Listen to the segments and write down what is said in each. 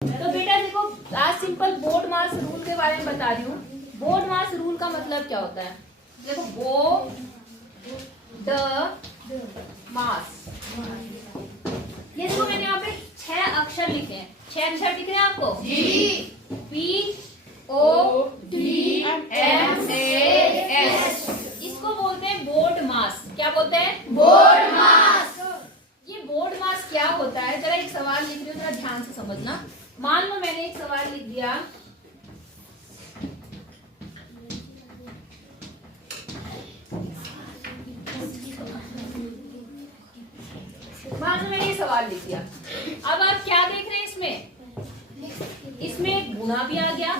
तो बेटा देखो, आज सिंपल बोर्ड मास रूल के बारे में बता रही हूँ। बोर्ड मास रूल का मतलब क्या होता है? देखो, बोर्ड मास, ये देखो मैंने यहाँ पे 6 अक्षर लिखे हैं। 6 अक्षर दिख रहे हैं आपको? जी। BODMAS, इसको बोलते हैं बोर्ड मास। क्या बोलते हैं? बोर्ड मास। ये बोर्ड मास क्या होता है? जरा एक सवाल लिख रही हूँ, जरा ध्यान से समझना। मान लो मैंने एक सवाल लिख दिया, मान लो मैंने ये सवाल लिख दिया। अब आप क्या देख रहे हैं इसमें? इसमें गुणा भी आ गया,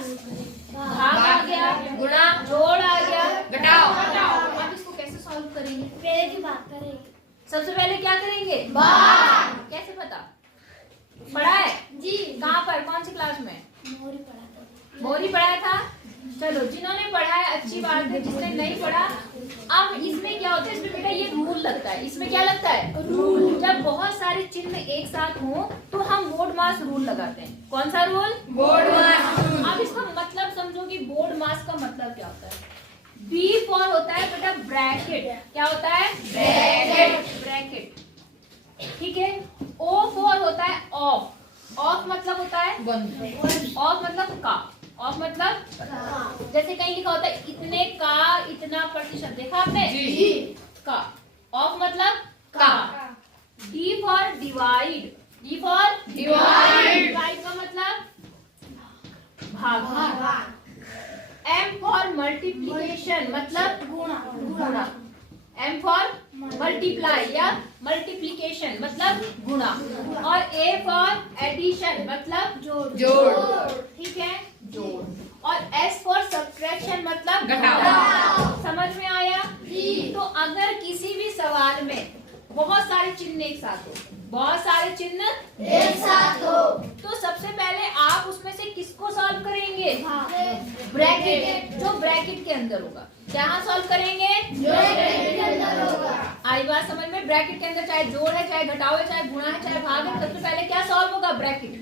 भाग आ गया, गुणा, जोड़ आ गया, घटाओ। आप इसको कैसे सॉल्व करेंगे? पहले की बात करेंगे। सबसे पहले क्या करेंगे? भाग। कैसे पता? पढ़ा है जी। कहाँ पर? कौन सी क्लास में? मोरी पढ़ा था। मोरी पढ़ाया था। चलो, जिन्होंने पढ़ा है अच्छी बात है, जिसने नहीं पढ़ा, अब इसमें क्या होता है? इसमें बेटा ये रूल लगता है। इसमें क्या लगता है? रूल। जब बहुत सारे चिन्ह एक साथ हों तो हम बोर्ड मास रूल लगाते हैं। कौन सा रूल? बोर्ड मास। अब इसका मतलब समझो कि बोर्ड मास का मतलब क्या होता है। B फॉर होता है बेटा ब्रैकेट। क्या होता है? ब्रैकेट। ठीक है। O फॉर होता है ऑफ। ऑफ मतलब होता है बंद। ऑफ मतलब का। ऑफ मतलब जैसे कहीं लिखा होता है इतने का इतना प्रतिशत, देखा आपने? जी। का। ऑफ मतलब का। D for divide. D for divide. Divide का मतलब भाग। M फॉर मल्टीप्लिकेशन, मतलब गुणा। M फॉर मल्टीप्लाई या मल्टीप्लिकेशन, मतलब गुणा। और A फॉर एडिशन, मतलब जोड़। ठीक है, जोड़। और S फॉर सब्ट्रैक्शन, मतलब घटाओ। समझ में आया? जी। तो अगर किसी भी सवाल में बहुत सारे चिन्ह एक साथ हो, बहुत सारे चिन्ह एक साथ हो, तो सबसे पहले आप उसमें से किसको सॉल्व करेंगे? ब्रैकेट, जो ब्रैकेट के अंदर होगा। क्या सॉल्व करेंगे? जो ब्रैकेट के अंदर होगा। आई बात समझ में? ब्रैकेट के अंदर चाहे जोड़ है, चाहे घटाव है, चाहे गुणा है, चाहे भाग है, सबसे पहले क्या सॉल्व होगा? ब्रैकेट।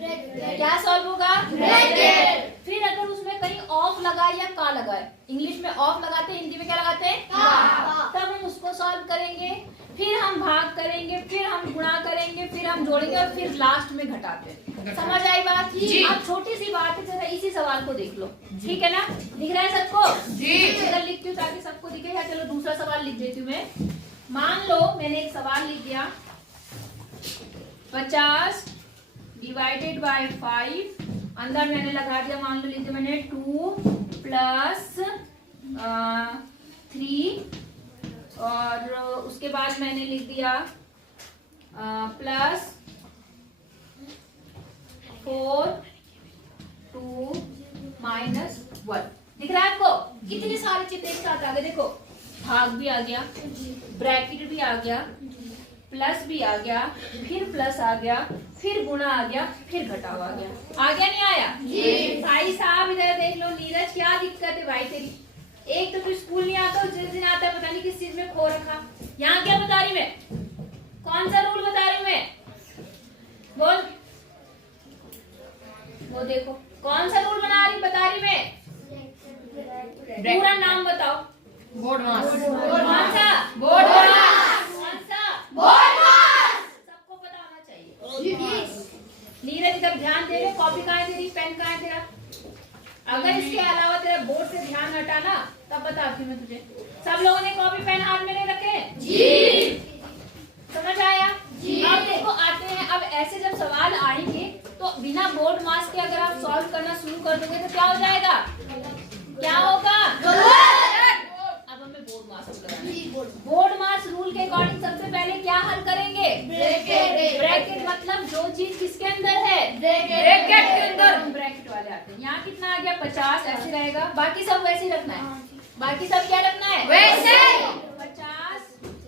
क्या सॉल्व होगा? ब्रैकेट। फिर अगर उसमें कहीं ऑफ लगा या का लगा है, इंग्लिश में ऑफ लगाते हैं, हिंदी में क्या लगाते हैं? का। तब हम उसको सॉल्व करेंगे, फिर हम भाग करेंगे, फिर हम गुणा करेंगे, फिर हम जोड़ेंगे और फिर लास्ट में घटाते हैं। समझ आई बात? अब छोटी सी बात है, जरा इसी सवाल को देख लो। ठीक है ना? दिख रहा है सबको? जी। चलो लिखती हूँ ताकि सबको दिखे। या चलो दूसरा सवाल लिख देती हूँ मैं। मान लो मैंने एक सवाल लिख दिया, 50 डिवाइडेड बाय 5, अंदर मैंने लगा दिया, मान लो लिख दिया मैंने 2 प्लस 3, और उसके बाद मैंने लिख दिया प्लस 4 2 माइनस 1। दिख रहा है आपको? कितने सारे चिन्ह एक साथ आ गए। देखो, भाग भी आ गया, ब्रैकेट भी आ गया, प्लस भी आ गया, फिर प्लस आ गया, फिर गुणा आ गया, फिर घटाव आ गया। आ गया नहीं आया? जी। भाई साहब इधर देख लो। नीरज, क्या दिक्कत है भाई तेरी? एक तो तू स्कूल नहीं आता, जिस दिन आता है पता नहीं किस चीज में खो रखा। यहाँ क्या बता रही मैं? कौन सा रूल बता रही हूँ मैं? बोल। वो देखो, कौन सा रूल बता रही मैं? पूरा नाम बताओ। बोर्ड मास। कौन सा? बोर्ड मास। कौन सा? बोर्ड मास। सबको पता होना चाहिए। नीरज इधर ध्यान दे रहे, कॉपी कहाँ है तेरी, पेन कहाँ है तेरा? अगर इसके अलावा तेरा बोर्ड से ध्यान हटाना तब बताती हूँ मैं तुझे। सब लोगों ने कॉपी पेन हाथ में नहीं रखे? जी। समझ आया? जी। अब देखो आते हैं, अब ऐसे जब सवाल आएंगे तो बिना बोर्ड मास के अगर आप सॉल्व करना शुरू कर दोगे तो क्या हो जाएगा? क्या होगा? अब हमें बोर्ड मास रूल लगाना है। बोर्ड मास रूल के अकॉर्डिंग सबसे पहले क्या हल करेंगे? ब्रैकेट मतलब जो चीज किसके अंदर है? ब्रैकेट के अंदर। हम ब्रैकेट वाले आते हैं। यहाँ कितना आ गया? 50 ऐसे रहेगा, बाकी सब वैसे ही रखना है। बाकी सब क्या रखना है? वैसे। 50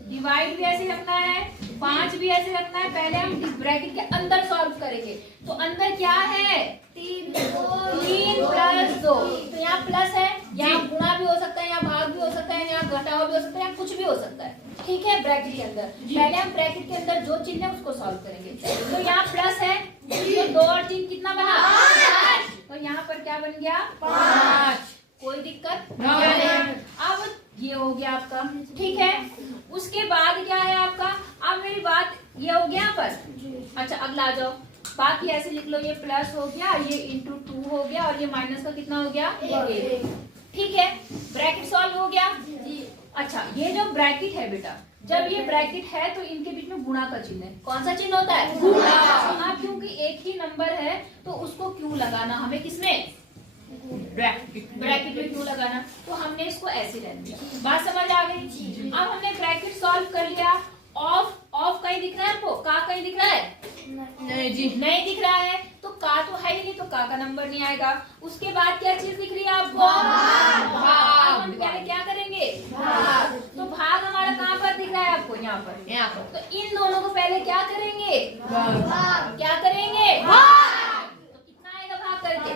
डिवाइड भी ऐसे रखना है, 5 भी ऐसे रखना है। पहले हम इस ब्रैकेट के अंदर सॉल्व करेंगे। तो अंदर क्या है? 3 प्लस 2। तो यहाँ प्लस है, यहाँ गुणा भी हो सकता है, यहाँ भाग भी हो सकता है, यहाँ घटाव भी हो सकता है या कुछ भी हो सकता है, ठीक है। ब्रैकेट के अंदर पहले हम ब्रैकेट के अंदर जो चिन्ह है उसको सॉल्व करेंगे। तो यहाँ प्लस है तो 2 और 3 कितना बना 5, तो यहाँ पर क्या बन गया 5, कोई दिक्कत नहीं। अब ये हो गया आपका, ठीक है। उसके बाद क्या है आपका, अब मेरी बात ये हो गया यहाँ पर। अच्छा अगला आ जाओ, बाकी ऐसे लिख लो, ये प्लस हो गया, ये इंटू 2 हो गया और ये माइनस का कितना हो गया 1, ठीक है। ब्रैकेट सॉल्व हो गया। अच्छा ये जो ब्रैकेट है बेटा, जब ये ब्रैकेट है तो इनके बीच में गुणा का चिन्ह है। कौन सा चिन्ह होता है गुणा। हाँ क्योंकि एक ही नंबर है तो उसको क्यों लगाना हमें, किसमें ब्रैकेट में क्यों लगाना, तो हमने इसको ऐसे रहने दिया। बात समझ आ गई। अब हमने ब्रैकेट सॉल्व कर लिया। ऑफ कहीं दिख रहा है आपको, का कहीं दिख रहा है नहीं जी, नहीं दिख रहा है, तो का तो है ही नहीं, तो का नंबर नहीं आएगा। उसके बाद क्या चीज दिख रही है आपको भाग। हम पहले क्या करेंगे भाग, तो भाग हमारा कहाँ पर दिख रहा है आपको, यहाँ पर। तो इन दोनों को पहले क्या करेंगे क्या करेंगे भाग। तो कितना आएगा भाग करके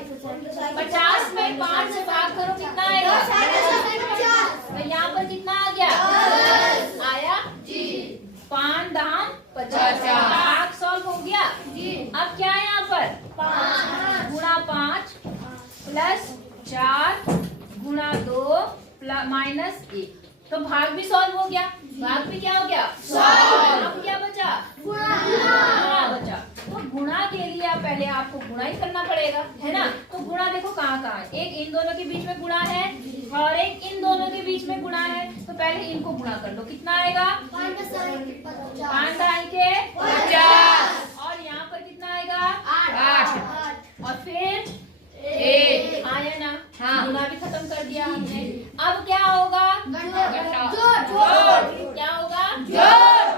50 में 5 से भाग करो कितना आएगा, तो यहाँ पर कितना आ गया आया 5 दाम 50, भाग सॉल्व हो गया। अब क्या है यहाँ पर 5 गुणा 5 प्लस 4 गुणा 2 माइनस 1, तो भाग भी सॉल्व हो गया। भाग भी क्या हो गया सॉल्व। अब क्या बचा गुणा बचा। तो गुणा के लिए आप पहले आपको गुणा ही करना पड़ेगा, है ना। तो गुणा देखो कहाँ कहाँ है, एक इन दोनों के बीच में गुणा है और एक इन दोनों के बीच में गुणा है। तो पहले इनको गुणा कर लो, कितना आएगा 5 के 50 और यहाँ पर कितना आएगा 8 और फिर 1 आया ना। हाँ गुणा भी खत्म कर दिया हमने। अब क्या होगा जोड़, क्या होगा जोड़,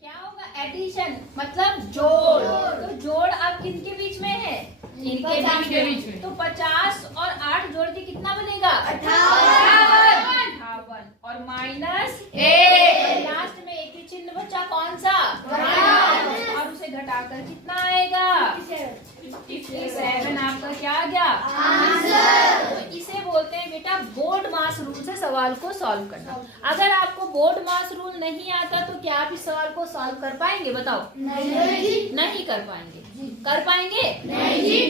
क्या होगा एडिशन मतलब जोड़। तो जोड़ अब किनके बीच में है, इनके बीच में। तो 50 और 8 जोड़ के कितना बनेगा 58 और माइनस 1, लास्ट में एक ही चिन्ह बचा, कौन सा और उसे घटाकर कितना आएगा 57 आपका क्या आ गया आंसर। तो इसे बोलते हैं बेटा बोर्ड मास रूल से सवाल को सॉल्व करना। अगर आपको बोर्ड मास रूल नहीं आता तो क्या आप इस सवाल को सॉल्व कर पाएंगे, बताओ नहीं कर पाएंगे। कर पाएंगे नहीं।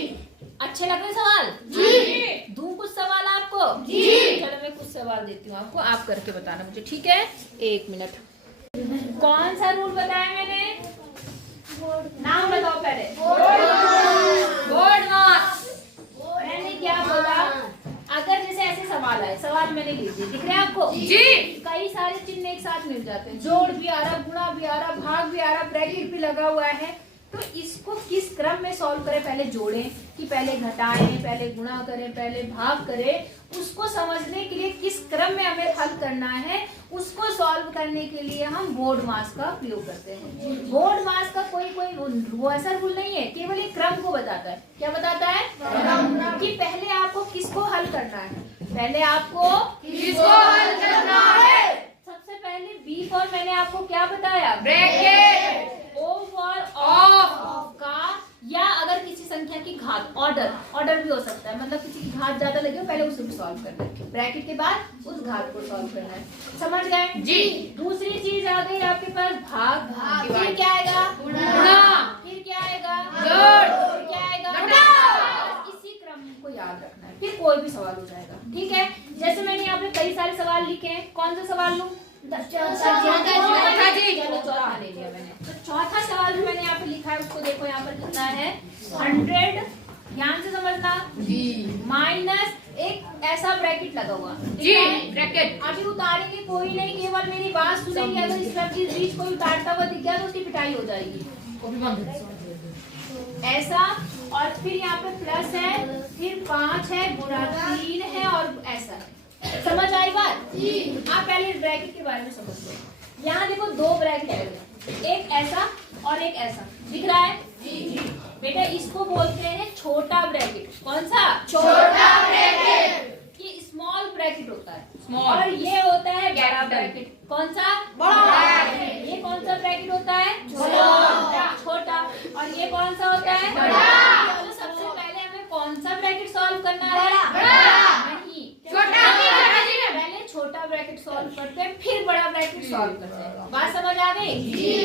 अच्छे लग रहे सवाल जी, दूं कुछ सवाल आपको जी। चलो मैं कुछ सवाल देती हूँ आपको, आप करके बताना मुझे, ठीक है। 1 मिनट। कौन सा रूल बताया मैंने, नाम बताओ पहले। बोर्ड मास। मैंने क्या बोला, अगर जैसे ऐसे सवाल आए, सवाल मैंने लिख दिए, दिख रहे हैं आपको जी। कई सारे चिन्ह एक साथ मिल जाते हैं, जोड़ भी आ रहा, गुणा भी आ रहा, भाग भी आ रहा, ब्रैकेट भी लगा हुआ है। तो इसको किस क्रम में सॉल्व करें, पहले जोड़ें कि पहले घटाएं, पहले गुणा करें, पहले भाग करें, उसको समझने के लिए किस क्रम में हमें हल करना है, उसको सॉल्व करने के लिए हम बोर्ड मास का प्रयोग करते हैं। बोर्ड मास का कोई वो ऐसा रूल नहीं है, केवल एक क्रम को बताता है। क्या बताता है कि पहले आपको किसको हल करना है, पहले आपको किसको हल करना है। सबसे पहले बी फॉर मैंने आपको क्या बताया ब्रैकेट, ओ फॉर ऑफ का, या अगर किसी संख्या की घात ऑर्डर भी हो सकता है, मतलब किसी की घात ज्यादा लगे हो पहले उसे भी सॉल्व करना है, ब्रैकेट के बाद उस घात को सॉल्व करना है। समझ गए जी। दूसरी चीज आ गई आपके पास भाग। फिर क्या आएगा गुणा, फिर क्या आएगा जोड़, फिर क्या आएगा घटा। इसी क्रम को याद रखना है, फिर कोई भी सवाल हो जाएगा, ठीक है। जैसे मैंने यहाँ पे कई सारे सवाल लिखे हैं, कौन सा सवाल लूं, चौथा ले लिया मैंने। तो चौथा सवाल जो मैंने यहाँ पे लिखा है उसको देखो, यहाँ पर कितना है 100, ध्यान से समझना जी, माइनस एक ऐसा ब्रैकेट लगा हुआ जी, ब्रैकेट अभी उतारेंगे कोई नहीं, केवल मेरी बात सुनेंगे। अगर इस बीच कोई उतारता हुआ दिख गया तो उसकी पिटाई हो जाएगी, ऐसा। और फिर यहाँ पे प्लस है, फिर 5 है, गुणा 3 है और ऐसा है। समझ आई बात जी। आप पहले ब्रैकेट के बारे में समझ लो। यहाँ देखो 2 ब्रैकेट है, एक ऐसा और एक ऐसा, दिख रहा है जी। बेटा इसको बोलते हैं छोटा ब्रैकेट। कौन सा छोटा ब्रैकेट, ये स्मॉल ब्रैकेट होता है, और ये होता है बड़ा ब्रैकेट। कौन सा बड़ा, ये कौन सा ब्रैकेट होता है छोटा, और ये कौन सा होता है बड़ा। तो सबसे पहले हमें कौन सा ब्रैकेट सॉल्व करना है, नहीं छोटा। पहले छोटा ब्रैकेट सॉल्व करते हैं, फिर सॉल्व करते हैं। बात समझ आ गई?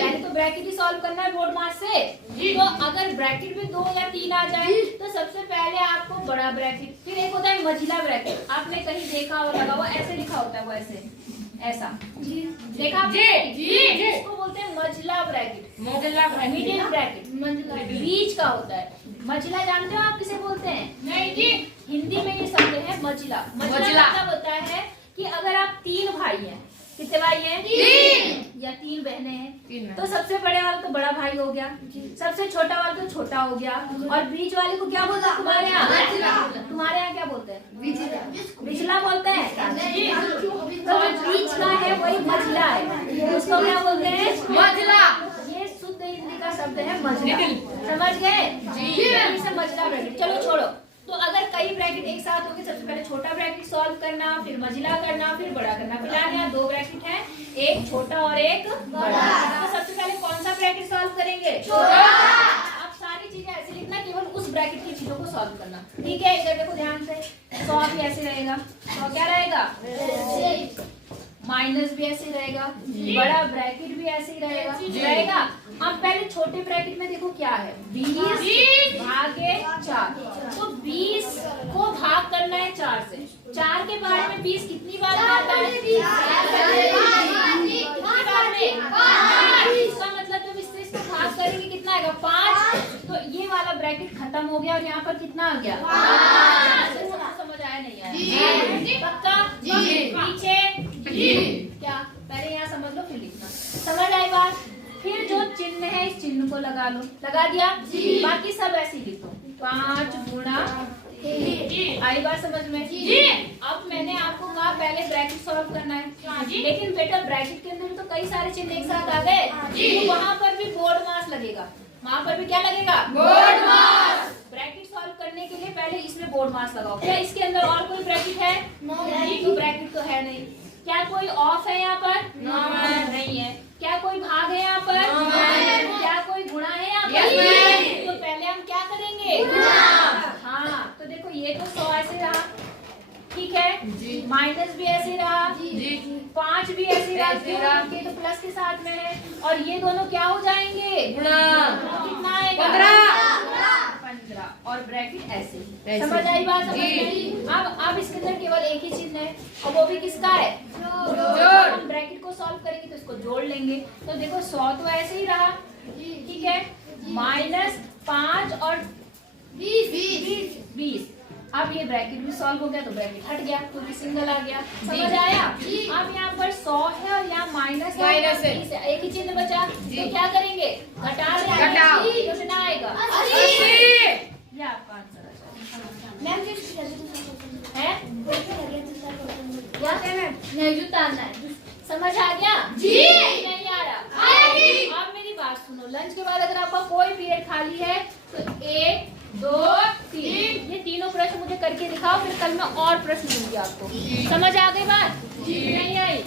पहले तो ब्रैकेट ही सॉल्व करना है बोर्ड मास से। तो अगर ब्रैकेट में 2 या 3 आ जाए तो सबसे पहले आपको बड़ा ब्रैकेट, फिर एक होता है मझिला ब्रैकेट। आपने कहीं देखा हो, लगा हुआ ऐसे लिखा होता है, वो ऐसे ऐसा देखा आपने? इसको बोलते हैं मझिला ब्रैकेट, मिडिल ब्रैकेट, बीच का होता है। मझिला जानते हो आप किसे बोलते हैं? नहीं जी। हिंदी में ये शब्द है मझिला। मझिला मतलब होता है कि अगर आप 3 भाई हैं, कितने भाई हैं? 3 या 3 बहनें हैं, तो सबसे बड़े वाला तो बड़ा भाई हो गया, सबसे छोटा वाला तो छोटा हो गया, और बीच वाले को क्या बोलते हैं तुम्हारे यहाँ? तुम्हारे यहाँ क्या बोलते हैं? बिचला बोलते हैं। तो जो बीच का है वही मझिला है, उसको क्या बोलते हैं? मझिला। ये शुद्ध हिंदी का शब्द है मझिला। समझ गए? यही से मझिला ब्रैकेट। चलो छोड़ो। तो अगर कई ब्रैकेट एक साथ होंगे, सबसे पहले छोटा ब्रैकेट सॉल्व करना, फिर मझिला करना, फिर बड़ा करना। फिलहाल यहाँ 2 ब्रैकेट हैं, एक छोटा और एक बड़ा। तो सबसे पहले कौन सा ब्रैकेट सॉल्व करेंगे? छोटा। अब सारी चीजें ऐसे लिखना, केवल उस ब्रैकेट की चीजों को सॉल्व करना। ठीक है? इधर देखो ध्यान से। 100 भी ऐसे रहेगा, 100 क्या रहेगा? माइनस भी ऐसे रहेगा, बड़ा ब्रैकेट भी ऐसे ही रहेगा। अब पहले छोटे ब्रैकेट में देखो क्या है, 20 भागे 4। तो 20 को भाग करना है 4 से। 4 के बारे में 20 कितनी बार आता है? इसका मतलब जब इससे इसको भाग करेंगे कितना आएगा? 5। तो ये वाला ब्रैकेट खत्म हो गया और यहाँ पर कितना आ गया? 5। समझ आया नहीं आया? पक्का? पीछे क्या? पहले यहाँ समझ लो फिर लिखना। समझ आई बात? फिर जो चिन्ह है इस चिन्ह को लगा लो। लगा दिया? बाकी सब ऐसे ही लिखो। 5 गुणा आई बात समझ में? अब मैंने आपको कहा पहले ब्रैकेट सॉल्व करना है, लेकिन बेटा ब्रैकेट के अंदर तो कई सारे चिन्ह एक साथ आ गए, तो वहाँ पर भी बोर्ड मास लगेगा। वहाँ पर भी क्या लगेगा? बोर्ड मास। ब्रैकेट सॉल्व करने के लिए पहले इसमें बोर्ड मास लगाओ। क्या इसके अंदर और कोई ब्रैकेट है? तो ब्रैकेट तो है नहीं। क्या कोई ऑफ है यहाँ पर? नहीं है। क्या कोई भाग है यहाँ पर? क्या कोई गुणा है यहाँ पर? तो पहले हम क्या करेंगे? हाँ, तो देखो ये तो 100 ऐसे रहा, ठीक है? माइनस भी ऐसे रहा, 5 भी ऐसे रहा, ये तो प्लस के साथ में है, और ये दोनों क्या हो जाएंगे? कितना आएगा? 15। और ब्रैकेट ऐसे। समझ आई बात? समझ गई? अब इसके अंदर केवल एक ही चिन्ह है, और वो भी किसका है? हम ब्रैकेट को सॉल्व करेंगे तो इसको जोड़ लेंगे। तो देखो 100 तो ऐसे ही रहा, ठीक है? माइनस 5 और 20। अब ये ब्रैकेट भी सॉल्व हो गया, तो ब्रैकेट हट गया, तो भी सिंगल आ गया। समझ आया? अब यहाँ पर 100 है और यहाँ माइनस है, एक ही चिन्ह बचा, तो क्या करेंगे? घटा देंगे, तो कितना आएगा? 80। ये आपका आंसर है? नहीं जुटाना है। समझ आ गया? नहीं आ रहा? अब मेरी बात सुनो, लंच के बाद अगर आपका कोई पीरियड खाली है तो 1, 2, 3 ये तीनों प्रश्न मुझे करके दिखाओ, फिर कल मैं और प्रश्न दूंगी आपको। समझ आ गई बात? नहीं आई?